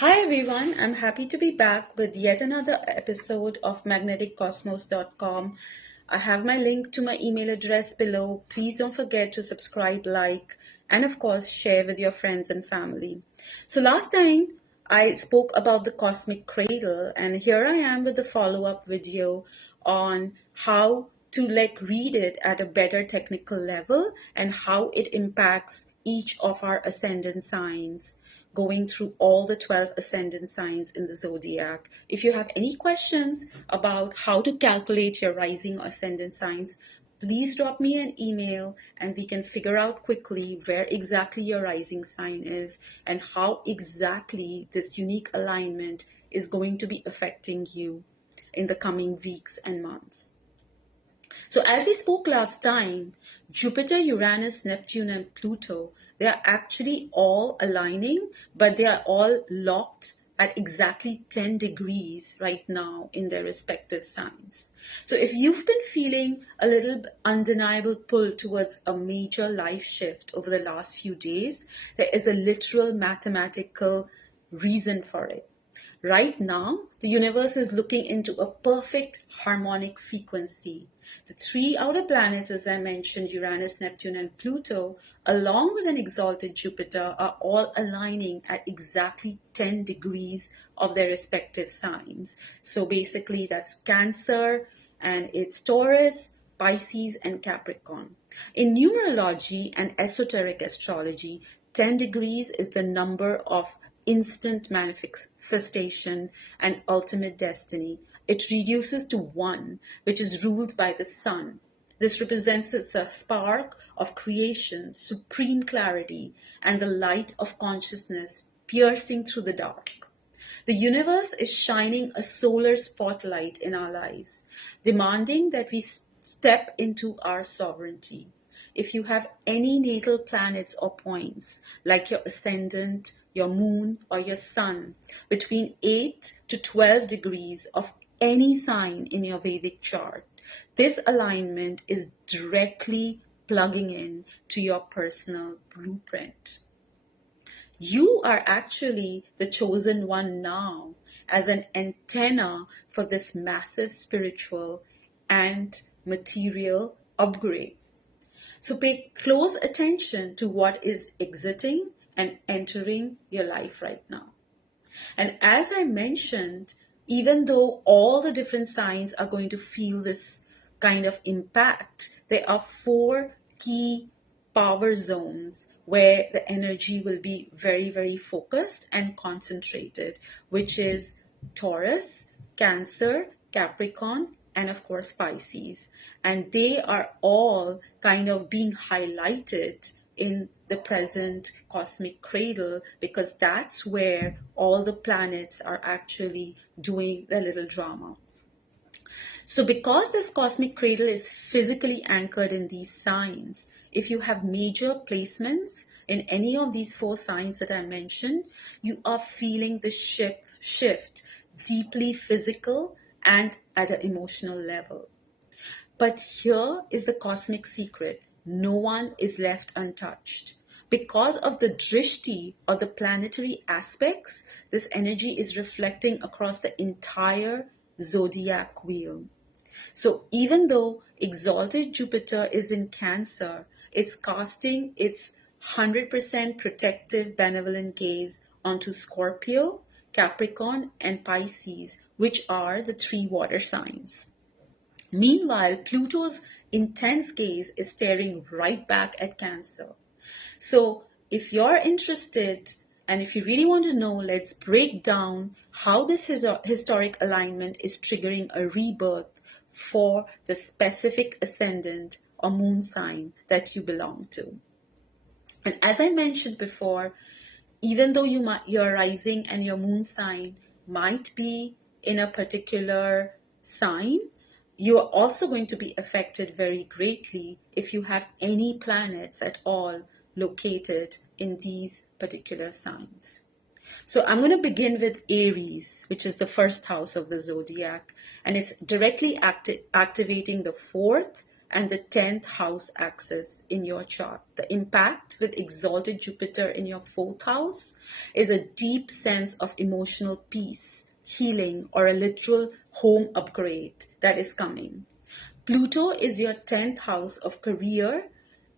Hi everyone, I'm happy to be back with yet another episode of magneticosmos.com. I have my link to my email address below. Please don't forget to subscribe, like, and of course share with your friends and family. So last time I spoke about the Cosmic Cradle, and here I am with the follow-up video on how to read it at a better technical level and how it impacts each of our ascendant signs, going through all the 12 ascendant signs in the zodiac. If you have any questions about how to calculate your rising or ascendant signs, please drop me an email and we can figure out quickly where exactly your rising sign is and how exactly this unique alignment is going to be affecting you in the coming weeks and months. So as we spoke last time, Jupiter, Uranus, Neptune, and Pluto, they are actually all aligning, but they are all locked at exactly 10 degrees right now in their respective signs. So if you've been feeling a little undeniable pull towards a major life shift over the last few days, there is a literal mathematical reason for it. Right now, the universe is looking into a perfect harmonic frequency. The three outer planets, as I mentioned, Uranus, Neptune, and Pluto, along with an exalted Jupiter, are all aligning at exactly 10 degrees of their respective signs. So basically, that's Cancer, and it's Taurus, Pisces, and Capricorn. In numerology and esoteric astrology, 10 degrees is the number of instant manifestation and ultimate destiny. It reduces to 1, which is ruled by the sun. This represents a spark of creation, supreme clarity, and the light of consciousness piercing through the dark. The universe is shining a solar spotlight in our lives, demanding that we step into our sovereignty. If you have any natal planets or points, like your ascendant, your moon, or your sun, between 8 to 12 degrees of any sign in your Vedic chart, this alignment is directly plugging in to your personal blueprint. You are actually the chosen one now as an antenna for this massive spiritual and material upgrade. So pay close attention to what is exiting and entering your life right now. And as I mentioned, even though all the different signs are going to feel this kind of impact, there are 4 key power zones where the energy will be very, very focused and concentrated, which is Taurus, Cancer, Capricorn, and of course Pisces. And they are all kind of being highlighted in the present cosmic cradle because that's where all the planets are actually doing the little drama. So because this cosmic cradle is physically anchored in these signs, if you have major placements in any of these 4 signs that I mentioned, you are feeling the shift deeply physical and at an emotional level. But here is the cosmic secret. No one is left untouched. Because of the drishti or the planetary aspects, this energy is reflecting across the entire zodiac wheel. So even though exalted Jupiter is in Cancer, it's casting its 100% protective benevolent gaze onto Scorpio, Capricorn, and Pisces, which are the 3 water signs. Meanwhile, Pluto's intense gaze is staring right back at Cancer. So if you're interested and if you really want to know, let's break down how this historic alignment is triggering a rebirth for the specific ascendant or moon sign that you belong to. And as I mentioned before, even though your rising and your moon sign might be in a particular sign, you are also going to be affected very greatly if you have any planets at all located in these particular signs. So I'm going to begin with Aries, which is the first house of the zodiac, and it's directly activating the 4th, and the 10th house axis in your chart. The impact with exalted Jupiter in your 4th house is a deep sense of emotional peace, healing, or a literal home upgrade that is coming. Pluto is your 10th house of career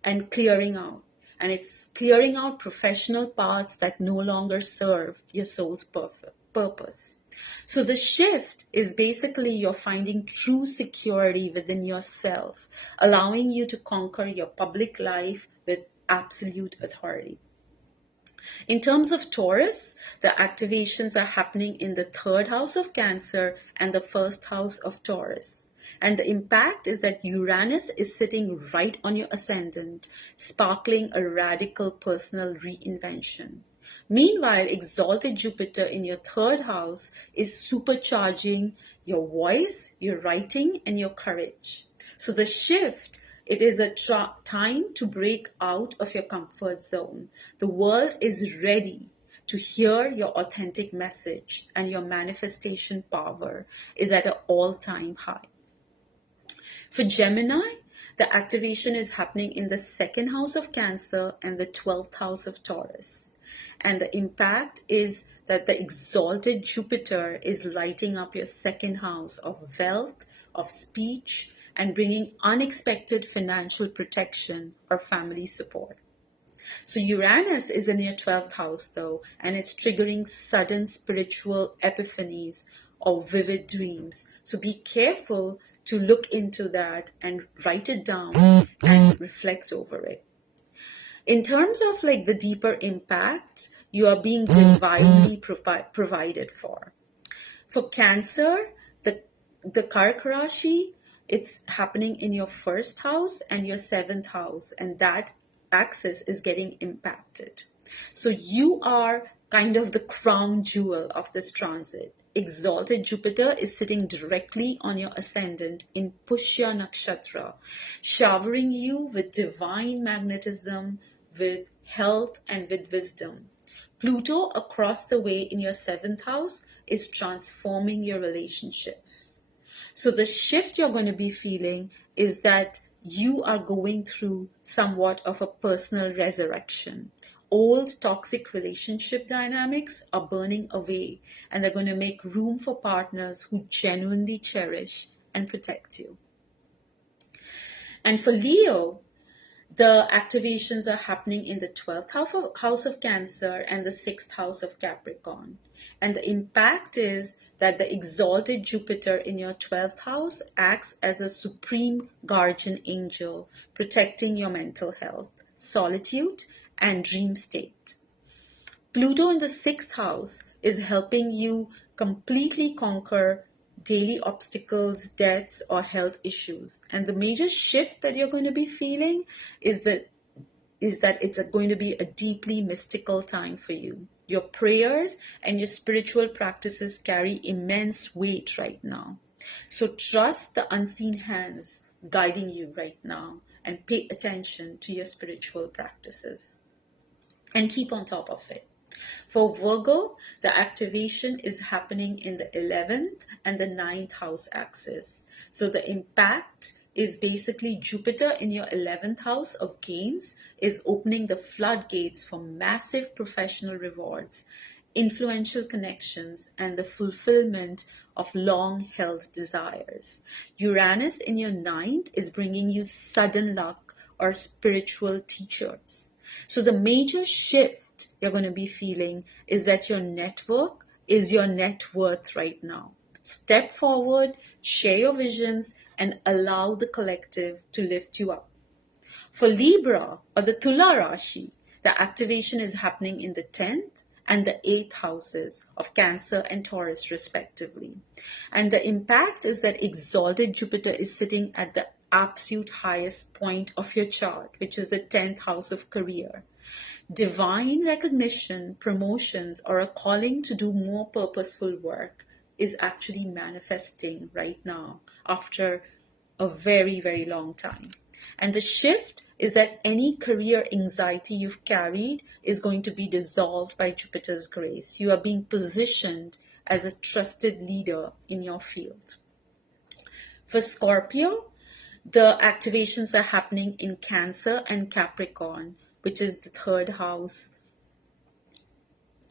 and clearing out. And it's clearing out professional paths that no longer serve your soul's purpose. So the shift is basically you're finding true security within yourself, allowing you to conquer your public life with absolute authority. In terms of Taurus, the activations are happening in the 3rd house of Cancer and the 1st house of Taurus. And the impact is that Uranus is sitting right on your ascendant, sparkling a radical personal reinvention. Meanwhile, exalted Jupiter in your 3rd house is supercharging your voice, your writing, and your courage. So the shift, it is a time to break out of your comfort zone. The world is ready to hear your authentic message, and your manifestation power is at an all-time high. For Gemini, the activation is happening in the 2nd house of Cancer and the 12th house of Taurus. And the impact is that the exalted Jupiter is lighting up your 2nd house of wealth, of speech, and bringing unexpected financial protection or family support. So Uranus is in your 12th house though, and it's triggering sudden spiritual epiphanies or vivid dreams. So be careful to look into that and write it down and reflect over it. In terms of like the deeper impact, you are being divinely provided for. For Cancer, the Kark Rashi, it's happening in your 1st house and your 7th house, and that axis is getting impacted. So you are kind of the crown jewel of this transit. Exalted Jupiter is sitting directly on your ascendant in Pushya Nakshatra, showering you with divine magnetism, with health, and with wisdom. Pluto across the way in your 7th house is transforming your relationships. So the shift you're going to be feeling is that you are going through somewhat of a personal resurrection. Old toxic relationship dynamics are burning away, and they're going to make room for partners who genuinely cherish and protect you. And for Leo, the activations are happening in the 12th house of Cancer and the 6th house of Capricorn. And the impact is that the exalted Jupiter in your 12th house acts as a supreme guardian angel, protecting your mental health, solitude, and dream state. Pluto in the 6th house is helping you completely conquer daily obstacles, deaths, or health issues. And the major shift that you're going to be feeling is that it's going to be a deeply mystical time for you. Your prayers and your spiritual practices carry immense weight right now. So trust the unseen hands guiding you right now, and pay attention to your spiritual practices. And keep on top of it. For Virgo, the activation is happening in the 11th and the 9th house axis. So the impact is basically Jupiter in your 11th house of gains is opening the floodgates for massive professional rewards, influential connections, and the fulfillment of long-held desires. Uranus in your 9th is bringing you sudden luck or spiritual teachers. So the major shift you're going to be feeling is that your network is your net worth right now. Step forward, share your visions, and allow the collective to lift you up. For Libra or the Tula Rashi, the activation is happening in the 10th and the 8th houses of Cancer and Taurus respectively. And the impact is that exalted Jupiter is sitting at the absolute highest point of your chart, which is the 10th house of career. Divine recognition, promotions, or a calling to do more purposeful work is actually manifesting right now after a very, very long time. And the shift is that any career anxiety you've carried is going to be dissolved by Jupiter's grace. You are being positioned as a trusted leader in your field. For Scorpio, The activations are happening in Cancer and Capricorn, which is the third house,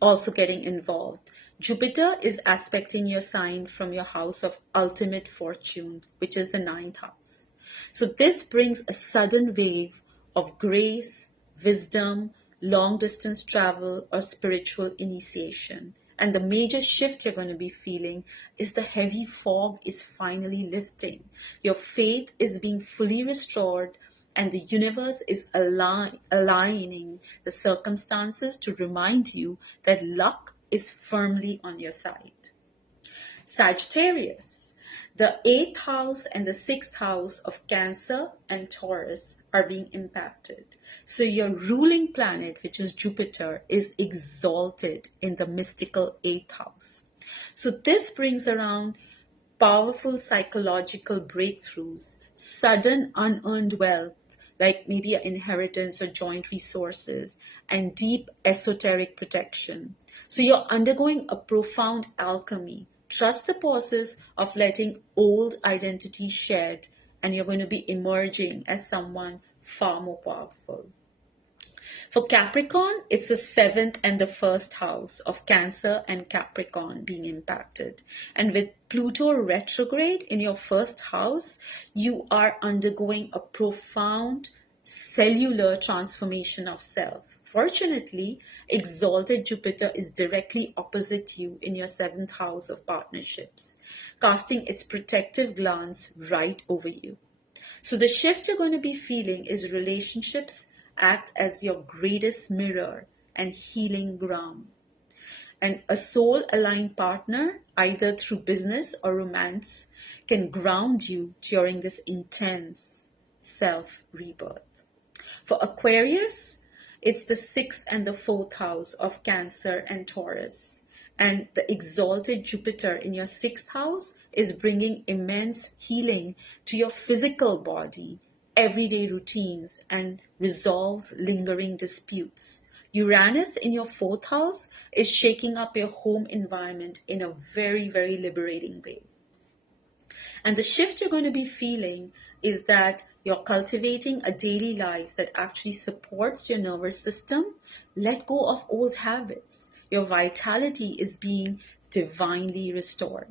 also getting involved. Jupiter is aspecting your sign from your house of ultimate fortune, which is the ninth house. So this brings a sudden wave of grace, wisdom, long distance travel, or spiritual initiation. And the major shift you're going to be feeling is the heavy fog is finally lifting. Your faith is being fully restored, and the universe is aligning the circumstances to remind you that luck is firmly on your side. Sagittarius. The 8th house and the 6th house of Cancer and Taurus are being impacted. So your ruling planet, which is Jupiter, is exalted in the mystical 8th house. So this brings around powerful psychological breakthroughs, sudden unearned wealth, like maybe an inheritance or joint resources, and deep esoteric protection. So you're undergoing a profound alchemy. Trust the process of letting old identity shed, and you're going to be emerging as someone far more powerful. For Capricorn, it's the 7th and the 1st house of Cancer and Capricorn being impacted. And with Pluto retrograde in your 1st house, you are undergoing a profound cellular transformation of self. Fortunately, exalted Jupiter is directly opposite you in your 7th house of partnerships, casting its protective glance right over you. So the shift you're going to be feeling is relationships act as your greatest mirror and healing ground. And a soul-aligned partner, either through business or romance, can ground you during this intense self-rebirth. For Aquarius, it's the 6th and the 4th house of Cancer and Taurus. And the exalted Jupiter in your 6th house is bringing immense healing to your physical body, everyday routines, and resolves lingering disputes. Uranus in your 4th house is shaking up your home environment in a very, very liberating way. And the shift you're going to be feeling is that you're cultivating a daily life that actually supports your nervous system. Let go of old habits. Your vitality is being divinely restored.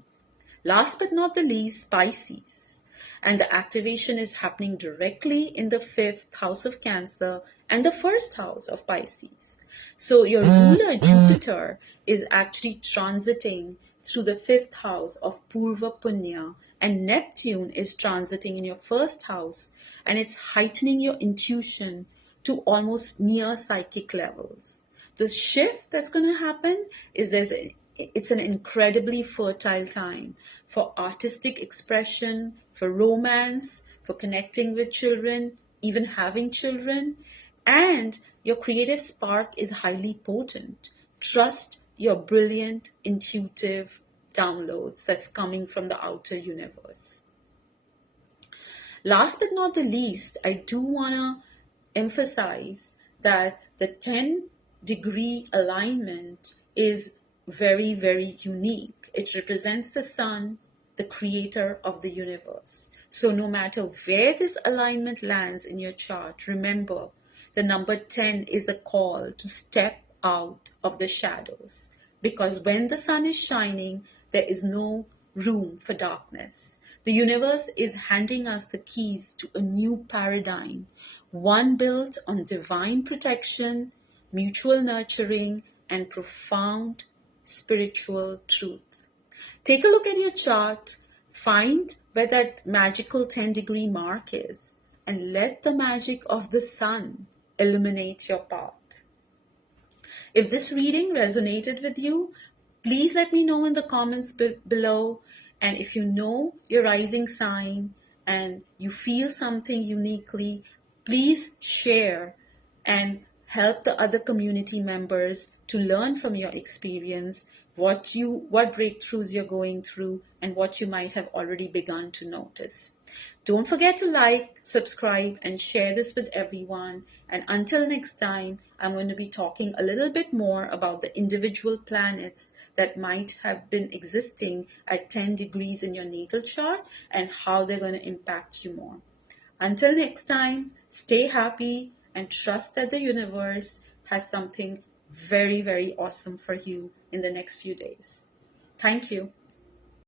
Last but not the least, Pisces. And the activation is happening directly in the 5th house of Cancer and the 1st house of Pisces. So your ruler Jupiter is actually transiting through the 5th house of Purva Punya, and Neptune is transiting in your 1st house, and it's heightening your intuition to almost near psychic levels. The shift that's going to happen is it's an incredibly fertile time for artistic expression, for romance, for connecting with children, even having children, and your creative spark is highly potent. Trust your brilliant, intuitive downloads that's coming from the outer universe. Last but not the least, I do want to emphasize that the 10-degree alignment is very, very unique. It represents the sun, the creator of the universe. So no matter where this alignment lands in your chart, remember the number 10 is a call to step out of the shadows. Because when the sun is shining, there is no room for darkness. The universe is handing us the keys to a new paradigm, one built on divine protection, mutual nurturing, and profound spiritual truth. Take a look at your chart, find where that magical 10-degree mark is, and let the magic of the sun illuminate your path. If this reading resonated with you, please let me know in the comments below. And if you know your rising sign and you feel something uniquely, please share and help the other community members to learn from your experience, what breakthroughs you're going through, and what you might have already begun to notice. Don't forget to like, subscribe, and share this with everyone. And until next time, I'm going to be talking a little bit more about the individual planets that might have been existing at 10 degrees in your natal chart and how they're going to impact you more. Until next time, stay happy and trust that the universe has something very, very awesome for you in the next few days. Thank you.